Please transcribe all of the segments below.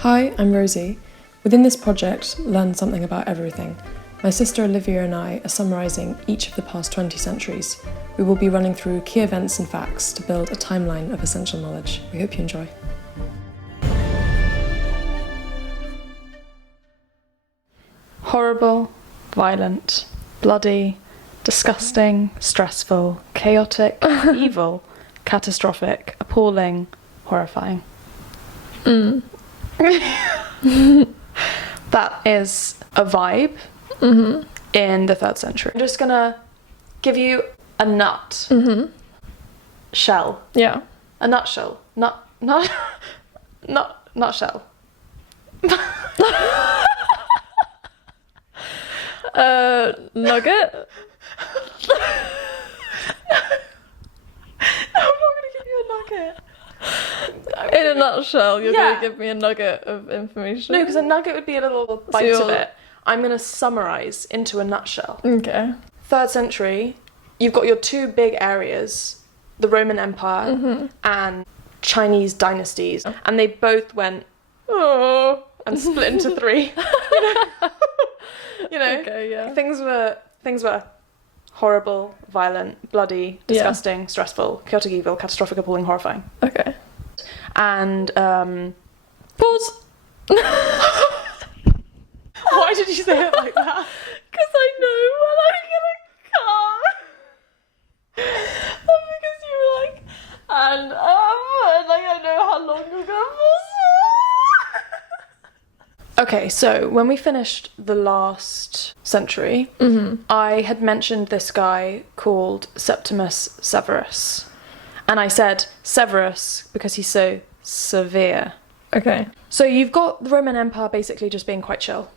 Hi, I'm Rosie. Within this project, Learn Something About Everything, my sister Olivia and I are summarising each of the past 20 centuries. We will be running through key events and facts to build a timeline of essential knowledge. We hope you enjoy. Horrible, violent, bloody, disgusting, stressful, chaotic, evil, catastrophic, appalling, horrifying. That is a vibe in the 3rd century. I'm just gonna give you a nut shell. Yeah. A nutshell. Nutshell. Nugget? I'm not gonna give you a nugget. In a nutshell, you're Yeah. going to give me a nugget of information? No, because a nugget would be a little bite of it. I'm going to summarise into a nutshell. Okay. 3rd century, you've got your two big areas, the Roman Empire and Chinese dynasties, and they both went, oh, and split into three. You know? Okay, yeah. Things were horrible, violent, bloody, disgusting, stressful, chaotic, evil, catastrophic, appalling, horrifying. Okay. And Pause! why did you say it like that? Because I know when I'm gonna come. Because you were like, and like I know how long you're gonna pause. Okay, so when we finished the last century, I had mentioned this guy called Septimus Severus. And I said Severus because he's so severe. Okay. So you've got the Roman Empire basically just being quite chill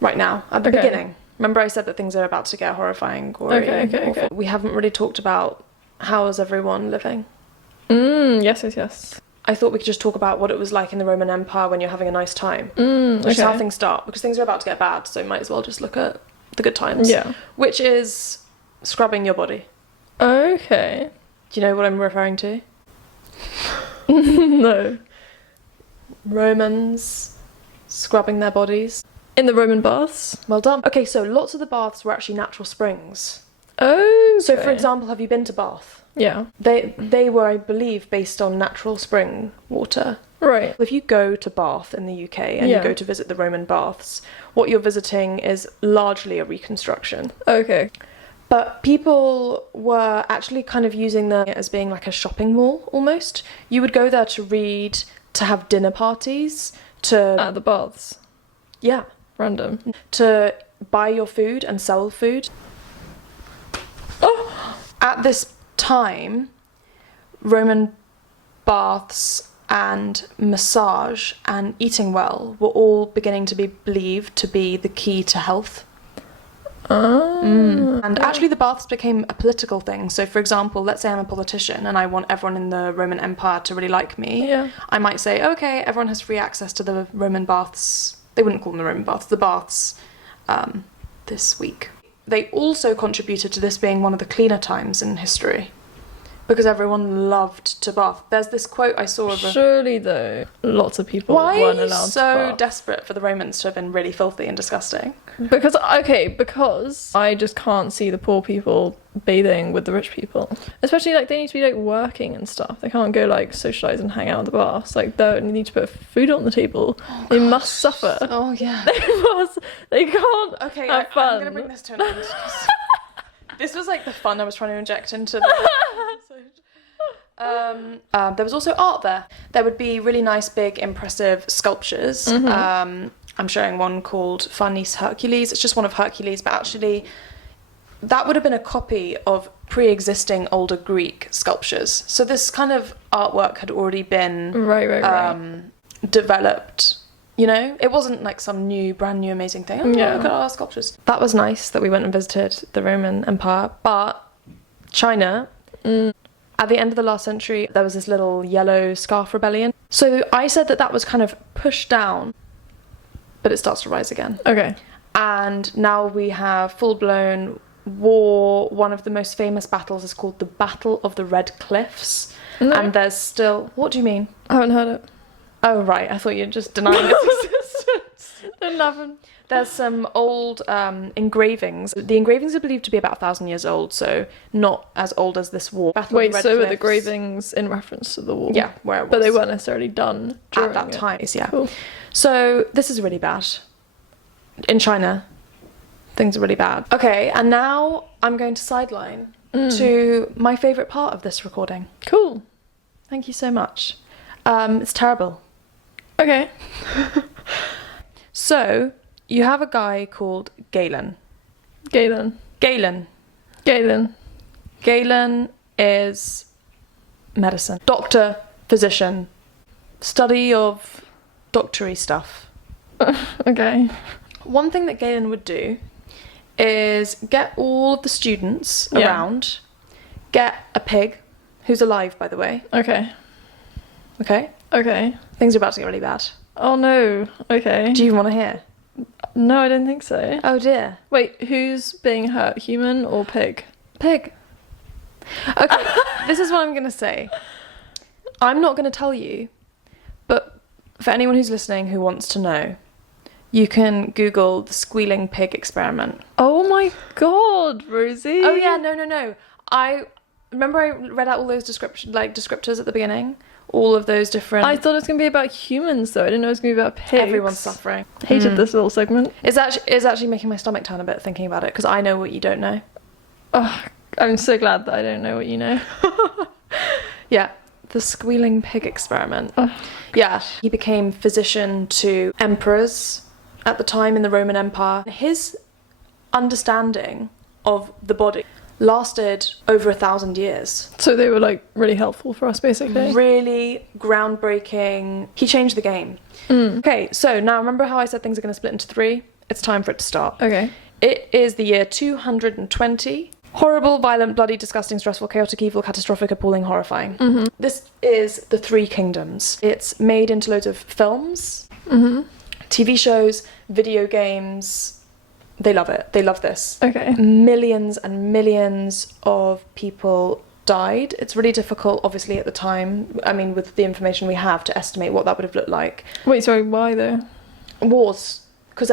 right now at the beginning. Remember I said that things are about to get horrifying, gory, Okay. We haven't really talked about how is everyone living. Yes. I thought we could just talk about what it was like in the Roman Empire when you're having a nice time. Which is how things start, because things are about to get bad, so might as well just look at the good times. Yeah. Which is scrubbing your body. Okay. Do you know what I'm referring to? No. Romans scrubbing their bodies. In the Roman baths? Well done. Okay, so lots of the baths were actually natural springs. Oh. So for example, have you been to Bath? Yeah. They were, I believe, based on natural spring water. Right. If you go to Bath in the UK and you go to visit the Roman baths, what you're visiting is largely a reconstruction. Okay. But people were actually kind of using them as being like a shopping mall almost. You would go there to read, to have dinner parties, At the baths? Yeah. Random. To buy your food and sell food. Oh! At this time, Roman baths and massage and eating well were all beginning to be believed to be the key to health. And actually the baths became a political thing. So for example, let's say I'm a politician and I want everyone in the Roman Empire to really like me. Yeah. I might say, okay, everyone has free access to the Roman baths. They wouldn't call them the Roman baths, the baths this week. They also contributed to this being one of the cleaner times in history, because everyone loved to bath. There's this quote I saw of Surely, though, lots of people Why weren't are you allowed to so bath. desperate for the Romans to have been really filthy and disgusting? Because I just can't see the poor people bathing with the rich people. Especially, like, they need to be, like, working and stuff. They can't go, like, socialise and hang out in the baths. Like, they need to put food on the table. They must suffer. Oh, yeah. They can't have fun. I'm going to bring this to an end. This was, like, the fun I was trying to inject into the episode. There was also art there. There would be really nice, big, impressive sculptures. I'm showing one called Farnese Hercules. It's just one of Hercules, but actually that would have been a copy of pre-existing older Greek sculptures. So this kind of artwork had already been developed, you know? It wasn't like some brand new amazing thing. Oh, look at our sculptures. That was nice that we went and visited the Roman Empire, but China... At the end of the last century, there was this little yellow scarf rebellion. So I said that was kind of pushed down, but it starts to rise again. Okay. And now we have full-blown war. One of the most famous battles is called the Battle of the Red Cliffs. No. And there's still... What do you mean? I haven't heard it. Oh, right. I thought you were just denying its existence. Didn't happen. There's some old engravings. The engravings are believed to be about 1,000 years old, so not as old as this wall. Wait, so were the engravings in reference to the wall? Yeah, where it was. But they weren't necessarily done at that time. Yeah. Cool. So this is really bad. In China, things are really bad. Okay, and now I'm going to sideline to my favourite part of this recording. Cool. Thank you so much. It's terrible. Okay. So, you have a guy called Galen. Galen is medicine. Doctor, Physician. Study of doctory stuff. okay. One thing that Galen would do is get all of the students around, get a pig, who's alive, by the way. Okay. Things are about to get really bad. Oh no. Okay. Do you want to hear? No, I don't think so. Oh dear. Wait, who's being hurt? Human or pig? Pig. Okay, this is what I'm going to say. I'm not going to tell you, but for anyone who's listening who wants to know, you can Google the squealing pig experiment. Oh my god, Rosie. Oh yeah, no. I remember I read out all those descriptors at the beginning. All of those different... I thought it was going to be about humans, though. I didn't know it was going to be about pigs. Everyone's suffering. Hated this little segment. It's actually making my stomach turn a bit thinking about it, because I know what you don't know. Oh, I'm so glad that I don't know what you know. Yeah, the squealing pig experiment. Oh, yeah, he became physician to emperors at the time in the Roman Empire. His understanding of the body lasted over 1,000 years. So they were like really helpful for us, basically. Really groundbreaking. He changed the game. Okay, so now remember how I said things are going to split into 3? It's time for it to start. Okay. It is the year 220. Horrible, violent, bloody, disgusting, stressful, chaotic, evil, catastrophic, appalling, horrifying. This is the 3 kingdoms. It's made into loads of films, TV shows, video games. They love it. They love this. Okay. Millions and millions of people died. It's really difficult, obviously, at the time. I mean, with the information we have, to estimate what that would have looked like. Wait, sorry, why though? Wars. Because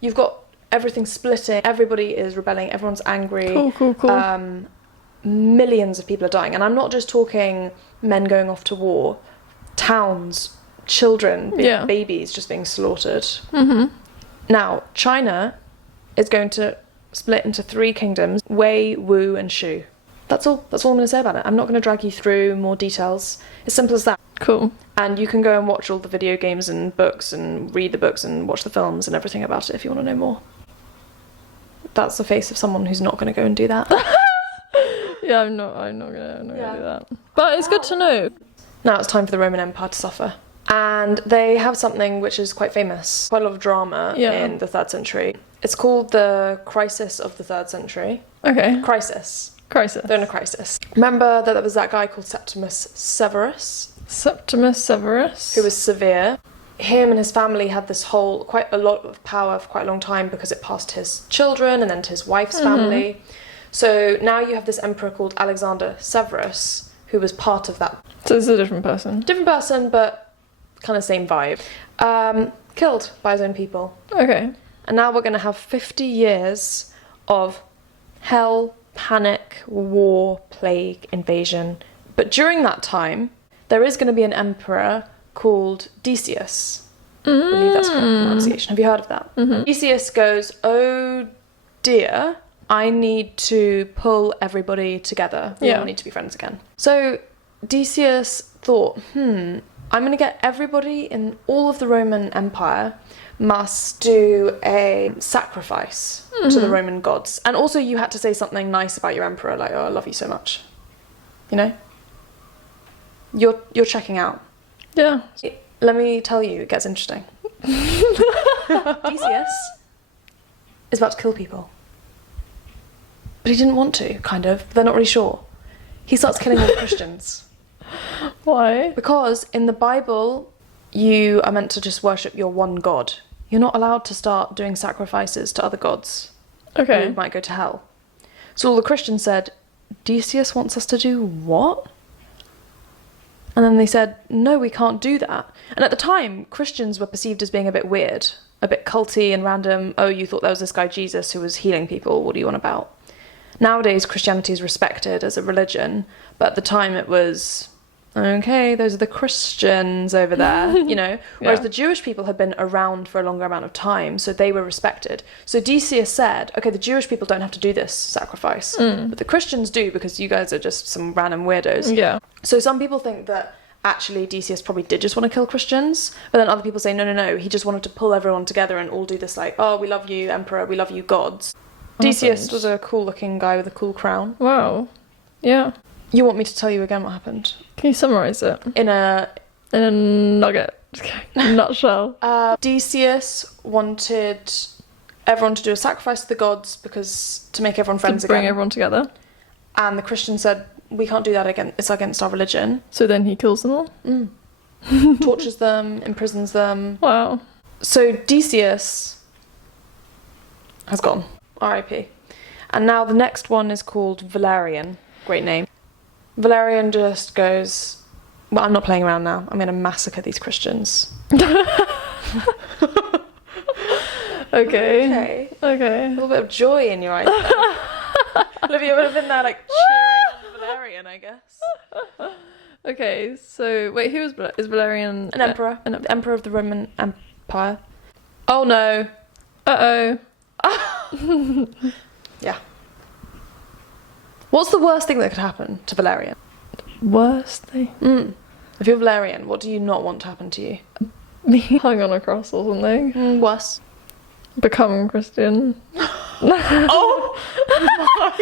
you've got everything splitting. Everybody is rebelling. Everyone's angry. Cool. Millions of people are dying. And I'm not just talking men going off to war. Towns, children, babies just being slaughtered. Now, China is going to split into 3 kingdoms: Wei, Wu, and Shu. That's all I'm going to say about it. I'm not going to drag you through more details. It's simple as that. Cool. And you can go and watch all the video games and books and read the books and watch the films and everything about it if you want to know more. That's the face of someone who's not going to go and do that. Yeah, I'm not gonna do that. But it's good to know. Now it's time for the Roman Empire to suffer. And they have something which is quite famous, quite a lot of drama in the 3rd century. It's called the Crisis of the 3rd century. Okay. Crisis. They're in a crisis. Remember that there was that guy called Septimus Severus? Who was severe. Him and his family had quite a lot of power for quite a long time because it passed to his children and then to his wife's family. So now you have this emperor called Alexander Severus, who was part of that. So it's a different person. Different person, but kind of same vibe. Killed by his own people. Okay. And now we're going to have 50 years of hell, panic, war, plague, invasion. But during that time, there is going to be an emperor called Decius. I believe that's correct pronunciation. Have you heard of that? Decius goes, oh dear, I need to pull everybody together. We all need to be friends again. So Decius thought, I'm going to get everybody in all of the Roman Empire must do a sacrifice to the Roman gods. And also you had to say something nice about your emperor, like, oh, I love you so much. You know? You're checking out. Yeah. Let me tell you, it gets interesting. Decius is about to kill people. But he didn't want to, kind of. They're not really sure. He starts killing all the Christians. Why? Because in the Bible, you are meant to just worship your one God. You're not allowed to start doing sacrifices to other gods. Okay. You might go to hell. So all the Christians said, Decius wants us to do what? And then they said, no, we can't do that. And at the time, Christians were perceived as being a bit weird, a bit culty and random. Oh, you thought there was this guy Jesus who was healing people. What are you on about? Nowadays, Christianity is respected as a religion, but at the time it was, okay, those are the Christians over there, you know? Whereas the Jewish people had been around for a longer amount of time, so they were respected. So Decius said, okay, the Jewish people don't have to do this sacrifice, but the Christians do because you guys are just some random weirdos. Yeah. So some people think that actually Decius probably did just want to kill Christians, but then other people say, no, he just wanted to pull everyone together and all do this like, oh, we love you, emperor, we love you, gods. Decius was a cool-looking guy with a cool crown. Wow. Yeah. You want me to tell you again what happened? Can you summarise it? In a nugget. Nutshell. Decius wanted everyone to do a sacrifice to the gods because to make everyone friends to bring again. everyone together. And the Christians said, we can't do that again. It's against our religion. So then he kills them all? Tortures them, imprisons them. Wow. So Decius has gone. R.I.P. And now the next one is called Valerian. Great name. Valerian just goes, well, I'm not playing around now. I'm going to massacre these Christians. Okay. A little bit of joy in your eyes. Olivia would have been there like cheering on Valerian, I guess. Okay, so wait, who is Valerian? An emperor. The emperor of the Roman Empire. Oh no. Uh-oh. Yeah. What's the worst thing that could happen to Valerian? Worst thing? If you're Valerian, what do you not want to happen to you? Me hung on a cross or something. Worse. Become Christian. Oh my god.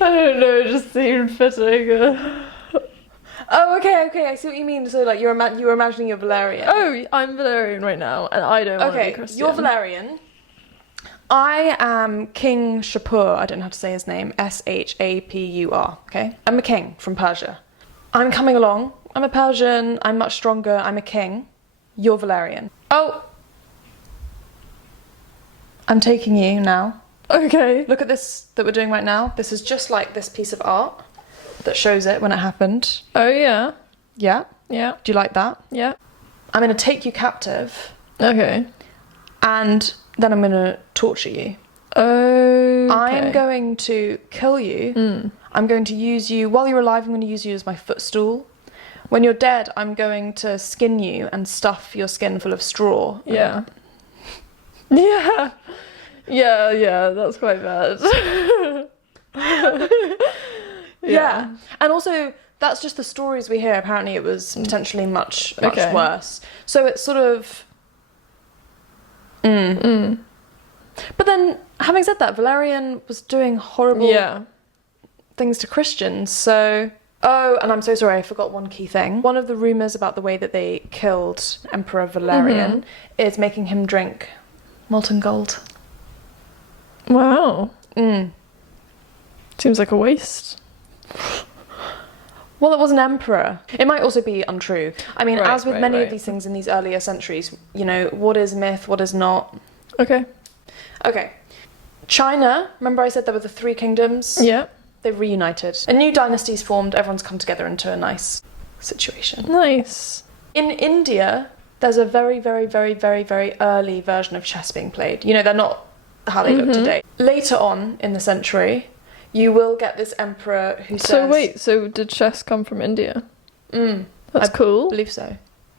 I don't know, it just seemed fitting. Oh, okay, I see what you mean. So, like, you were imagining you're Valerian. Oh, I'm Valerian right now, and I don't want to be Christian. You're Valerian. I am King Shapur. I don't know how to say his name. Shapur, okay? I'm a king from Persia. I'm coming along. I'm a Persian. I'm much stronger. I'm a king. You're Valerian. Oh! I'm taking you now. Okay. Look at this that we're doing right now. This is just like this piece of art that shows it when it happened. Oh, yeah. Yeah? Yeah. Do you like that? Yeah. I'm going to take you captive. Okay. And then I'm going to torture you. Okay. I'm going to kill you. I'm going to use you, while you're alive, I'm going to use you as my footstool. When you're dead, I'm going to skin you and stuff your skin full of straw. Yeah. Yeah. Yeah, that's quite bad. Yeah. And also, that's just the stories we hear. Apparently it was potentially much worse. So it's sort of... But then, having said that, Valerian was doing horrible things to Christians, so... Oh, and I'm so sorry, I forgot one key thing. One of the rumours about the way that they killed Emperor Valerian is making him drink molten gold. Wow. Seems like a waste. Well, it was an emperor. It might also be untrue. I mean, as with many of these things in these earlier centuries, you know, what is myth, what is not. Okay. China, remember I said there were the three kingdoms? Yeah. They've reunited. A new dynasty's formed, everyone's come together into a nice situation. Nice. In India, there's a very, very, very, very, very early version of chess being played. You know, they're not how they look today. Later on in the century, you will get this emperor who says... So wait, so did chess come from India? That's cool. I believe so.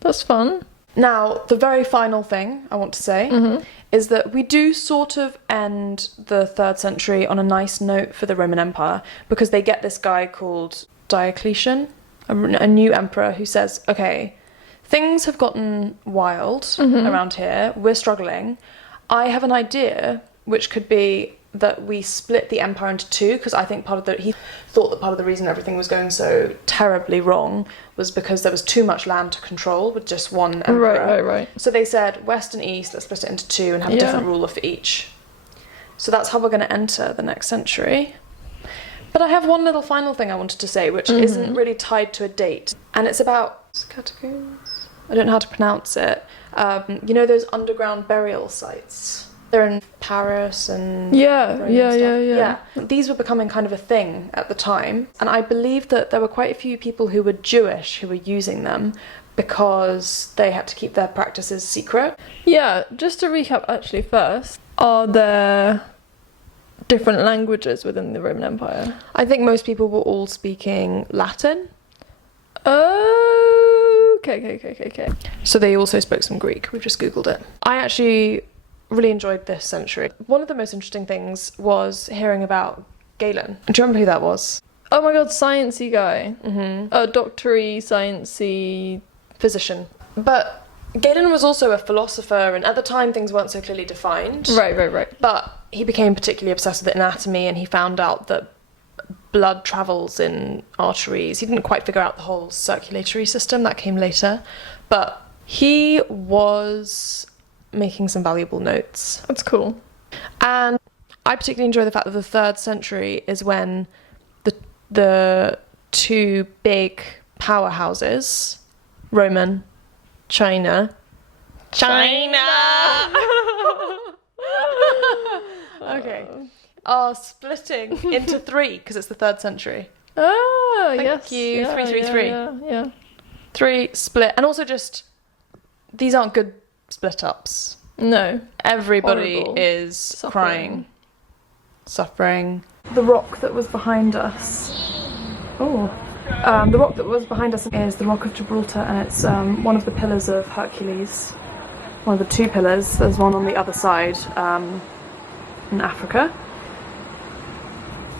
That's fun. Now, the very final thing I want to say is that we do sort of end the 3rd century on a nice note for the Roman Empire, because they get this guy called Diocletian, a new emperor, who says, okay, things have gotten wild around here, we're struggling. I have an idea, which could be that we split the empire into two, because I think he thought that part of the reason everything was going so terribly wrong was because there was too much land to control with just one emperor. Right. So they said West and East, let's split it into two and have a different ruler for each. So that's how we're going to enter the next century. But I have one little final thing I wanted to say, which isn't really tied to a date, and it's about catacombs. I don't know how to pronounce it. You know those underground burial sites? They're in Paris and Rome and stuff. Yeah. These were becoming kind of a thing at the time, and I believe that there were quite a few people who were Jewish who were using them because they had to keep their practices secret. Yeah, just to recap actually first, are there different languages within the Roman Empire? I think most people were all speaking Latin. Oh, okay. So they also spoke some Greek. We've just Googled it. I actually really enjoyed this century. One of the most interesting things was hearing about Galen. Do you remember who that was? Oh my god, sciencey guy. Mm-hmm. A doctory, sciencey physician. But Galen was also a philosopher, and at the time things weren't so clearly defined. Right. But he became particularly obsessed with anatomy, and he found out that blood travels in arteries. He didn't quite figure out the whole circulatory system, that came later. But he was making some valuable notes. That's cool. And I particularly enjoy the fact that the 3rd century is when the two big powerhouses, Roman, China. Okay. Are splitting into 3 because it's the 3rd century. Oh, Thank yes. you. Yeah, 333. Yeah. 3 split. And also just, these aren't good split ups. No. Everybody Horrible. is Suffering. Suffering. The rock that was behind us. The rock that was behind us is the Rock of Gibraltar, and it's one of the pillars of Hercules. One of the 2 pillars. There's one on the other side in Africa.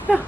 Yeah.